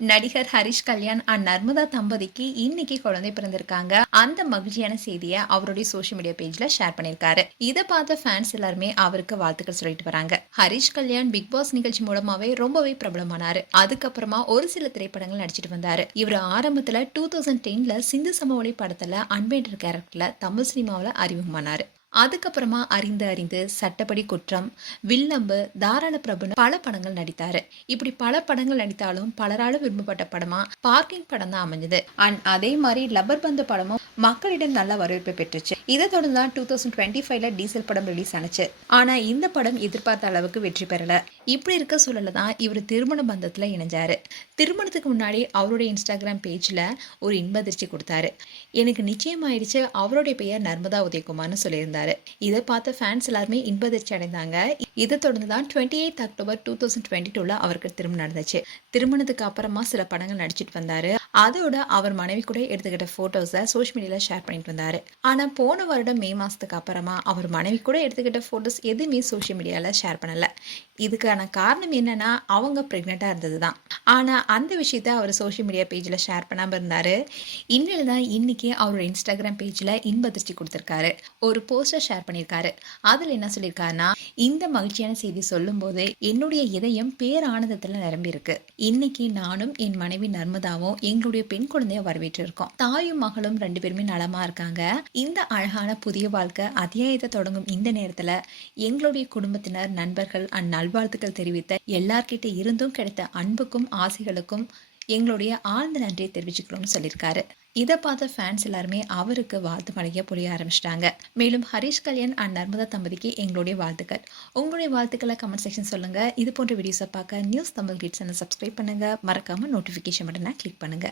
நடிகர் ஹரிஷ் கல்யாண் அண்ட் நர்மதா தம்பதிக்கு இன்னைக்கு குழந்தை பிறந்திருக்காங்க. அந்த மகிழ்ச்சியான செய்தியை அவருடைய சோஷியல் மீடியா பேஜ்ல ஷேர் பண்ணிருக்காரு. இதை பார்த்த ஃபேன்ஸ் எல்லாருமே அவருக்கு வாழ்த்துக்கள் சொல்லிட்டு வராங்க. ஹரிஷ் கல்யாண் பிக் பாஸ் நிகழ்ச்சி மூலமாவே ரொம்பவே பிரபலமானாரு. அதுக்கப்புறமா ஒரு சில திரைப்படங்கள் நடிச்சிட்டு வந்தாரு. இவர் ஆரம்பத்துல 2010ல சிந்து சமவெளி படத்துல அன்பேன்ற கேரக்டர்ல தமிழ் சினிமாவில அறிமுகமானாரு. அதுக்கப்புறமா அறிந்து அறிந்து, சட்டப்படி குற்றம், வில்லம்பு, தாராள பிரபுன்னு பல படங்கள் நடித்தாரு. இப்படி பல படங்கள் நடித்தாலும் பலராலும் விரும்பப்பட்ட படமா பார்க்கிங் படம் தான் அமைஞ்சது. அண்ட் அதே மாதிரி லப்பர் பந்து படமும் மக்களிடம் நல்ல வரவேற்பு பெற்றுச்சு. இதை தொடர்ந்து தான் 2025ல டீசல் படம் ரிலீஸ் ஆனிச்சு. ஆனா இந்த படம் எதிர்பார்த்த அளவுக்கு வெற்றி பெறல. இப்படி இருக்க சூழல தான் இவர் திருமண பந்தத்துல இணைஞ்சாரு. திருமணத்துக்கு முன்னாடி அவருடைய இன்ஸ்டாகிராம் பேஜ்ல ஒரு இன்ப அதிர்ச்சி கொடுத்தாரு. எனக்கு நிச்சயமாயிடுச்சு, அவருடைய பெயர் நர்மதா உதயகுமார்னு சொல்லியிருந்தாரு. இதை பார்த்த ஃபேன்ஸ் எல்லாருமே இன்பதிர்ச்சி அடைந்தாங்க. இதை தொடர்ந்து தான் 28 அக்டோபர் 2022ல அவருக்கு திருமணம் நடந்துச்சு. திருமணத்துக்கு அப்புறமா சில படங்கள் நடிச்சிட்டு வந்தாரு. அதோட அவர் மனைவி கூட எடுத்துக்கிட்ட போட்டோஸை சோஷியல் மீடியால ஷேர் பண்ணிட்டு வந்தாரு. ஆனா போன வருடம் மே மாசத்துக்கு அப்புறமா அவர் மனைவி கூட எடுத்துக்கிட்ட போட்டோஸ் எதுவுமே சோஷியல் மீடியால ஷேர் பண்ணல. இதுக்கான காரணம் என்னன்னா அவங்க பிரெக்னெண்டா இருந்ததுதான். ஆனா அந்த விஷயத்த அவர் சோஷியல் மீடியா பேஜ்ல ஷேர் பண்ணாம இருந்தாரு. இன்னில்தான் இன்னைக்கு அவரோட இன்ஸ்டாகிராம் பேஜ்ல இன்பதிர்ச்சி கொடுத்திருக்காரு. ஒரு போஸ்டர் ஷேர் பண்ணியிருக்காரு. அதுல என்ன சொல்லியிருக்காருன்னா, இந்த மகிழ்ச்சியான செய்தி சொல்லும் போது என்னுடைய இதயம் பேரானந்தத்துல நிரம்பி இருக்கு. இன்னைக்கு நானும் என் மனைவி நர்மதாவும் எங்களுடைய பெண் குழந்தைய வரவேற்று இருக்கோம். தாயும் மகளும் 2 பேருமே நலமா இருக்காங்க. இந்த அழகான புதிய வாழ்க்கை அத்தியாயத்தை தொடங்கும் இந்த நேரத்துல எங்களுடைய குடும்பத்தினர், நண்பர்கள் அண்ட் நல்வாழ்த்துக்கள் தெரிவித்த எல்லார்கிட்ட இருந்தும் கிடைத்த அன்புக்கும் ஆசைகளுக்கும் எங்களுடைய ஆழ்ந்த நன்றியை தெரிவிச்சுக்கிறோம்னு சொல்லியிருக்காரு. இதை பார்த்த ஃபேன்ஸ் எல்லாருமே அவருக்கு வாழ்த்து மழைய பொழிய ஆரம்பிச்சிட்டாங்க. மேலும் ஹரிஷ் கல்யாண் அண்ட் நர்மதா தம்பதிக்கு எங்களுடைய வாழ்த்துக்கள். உங்களுடைய வாழ்த்துக்களை கமெண்ட் செக்ஷன் சொல்லுங்க. இது போன்ற வீடியோஸை பார்க்க நியூஸ் தமிழ் கிட்ஸ் சப்ஸ்கிரைப் பண்ணுங்க. மறக்காம நோட்டிஃபிகேஷன் பட்டனை கிளிக் பண்ணுங்க.